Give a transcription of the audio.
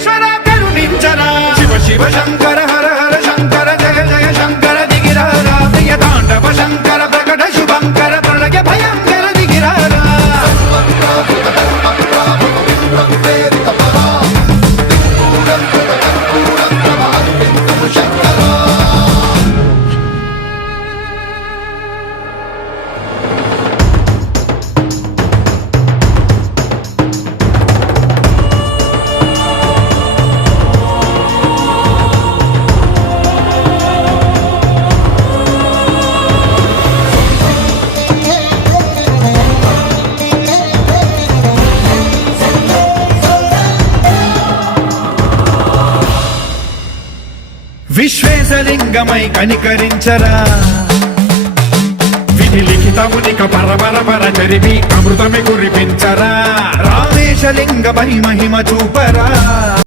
విశ్వేశ్వర కరుణించరా శివ శివ శంకర హర హర శంకర జయ జయ శంకర దిగిరారా ప్రియ తాండవ శంకర ప్రకట శుభంకర ప్రళయ భయంకర దిగిరారా విశ్వేశలింగమై కనికరించరా విధి లిఖితమునిక పరపర చరివి అమృతమి కురిపించరా రామేశలింగమై మహిమ చూపరా